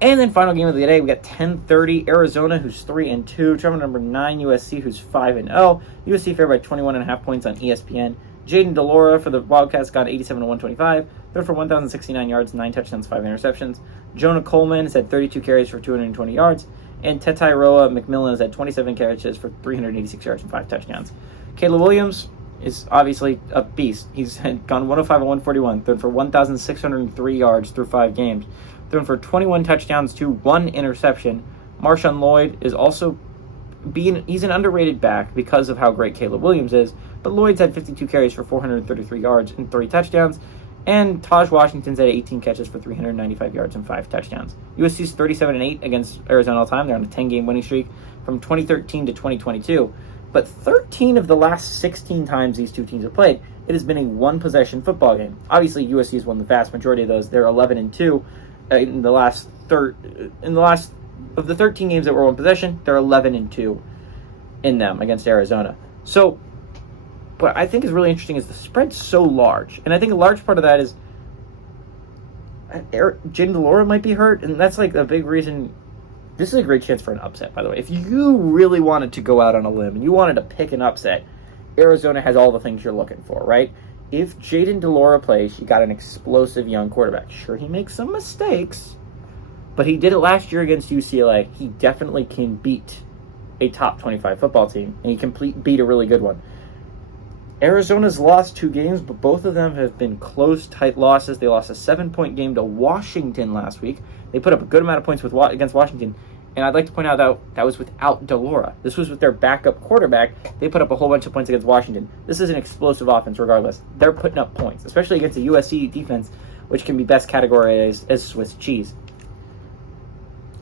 And then final game of the day, we got 10:30 Arizona, who's 3-2, traveling number 9 USC, who's 5-0. USC favored by 21.5 points on ESPN. Jaden DeLora for the Wildcats got 87 to 125, threw for 1,069 yards, 9 touchdowns, 5 interceptions. Jonah Coleman has had 32 carries for 220 yards, and Tetairoa McMillan has had 27 catches for 386 yards and 5 touchdowns. Caleb Williams is obviously a beast. He's gone 105 and 141, thrown for 1,603 yards through 5 games, thrown for 21 touchdowns to 1 interception. Marshawn Lloyd is also he's an underrated back because of how great Caleb Williams is, but Lloyd's had 52 carries for 433 yards and 3 touchdowns, and Taj Washington's had 18 catches for 395 yards and 5 touchdowns. USC's 37-8 against Arizona all time. They're on a 10-game winning streak from 2013 to 2022, but 13 of the last 16 times these two teams have played, it has been a one-possession football game. Obviously, USC has won the vast majority of those. They're 11-2 in the last of the 13 games that were one possession, they're 11-2 in them against Arizona. So, what I think is really interesting is the spread's so large, and I think a large part of that is Jaden DeLora might be hurt, and that's like a big reason. This is a great chance for an upset, by the way. If you really wanted to go out on a limb and you wanted to pick an upset, Arizona has all the things you're looking for, right? If Jaden DeLora plays, you got an explosive young quarterback. Sure, he makes some mistakes, but he did it last year against UCLA. He definitely can beat a top 25 football team, and he can beat a really good one. Arizona's lost 2 games, but both of them have been close, tight losses. They lost a 7-point game to Washington last week. They put up a good amount of points against Washington, and I'd like to point out that was without DeLora. This was with their backup quarterback. They put up a whole bunch of points against Washington. This is an explosive offense regardless. They're putting up points, especially against a USC defense, which can be best categorized as Swiss cheese.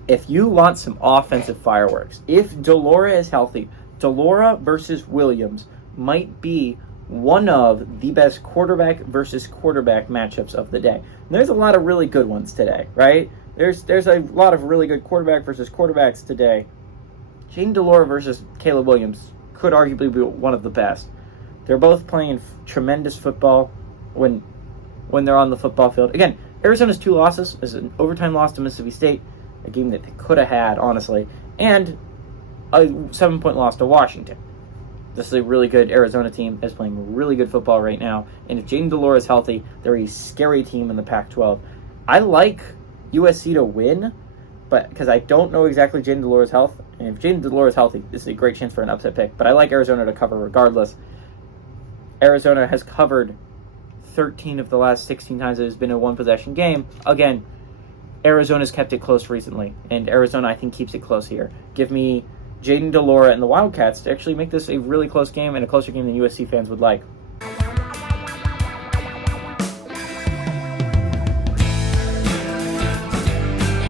If you want some offensive fireworks, if DeLora is healthy, DeLora versus Williams might be one of the best quarterback versus quarterback matchups of the day. And there's a lot of really good ones today, right? There's a lot of really good quarterback versus quarterbacks today. Jaden DeLora versus Caleb Williams could arguably be one of the best. They're both playing tremendous football when they're on the football field. Again, Arizona's 2 losses is an overtime loss to Mississippi State, a game that they could have had, honestly, and a 7-point loss to Washington. This is a really good Arizona team that's playing really good football right now, and if Jaden DeLora is healthy, they're a scary team in the Pac-12. I like USC to win, but because I don't know exactly Jaden DeLora's health, and if Jaden DeLora is healthy, this is a great chance for an upset pick, but I like Arizona to cover regardless. Arizona has covered 13 of the last 16 times it has been a one-possession game. Again, Arizona's kept it close recently, and Arizona, I think, keeps it close here. Give me Jaden DeLora and the Wildcats to actually make this a really close game and a closer game than USC fans would like.